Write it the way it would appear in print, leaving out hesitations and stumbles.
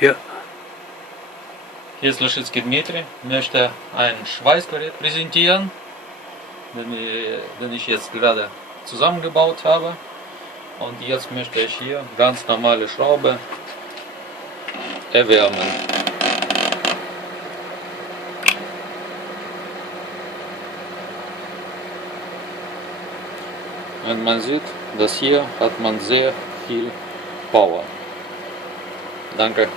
Ja. Hier ist Laschitzky Dmitri, möchte ein Schweißgerät präsentieren, den ich jetzt gerade zusammengebaut habe. Und jetzt möchte ich hier ganz normale Schraube erwärmen. Wenn man sieht, das hier hat man sehr viel Power. Danke.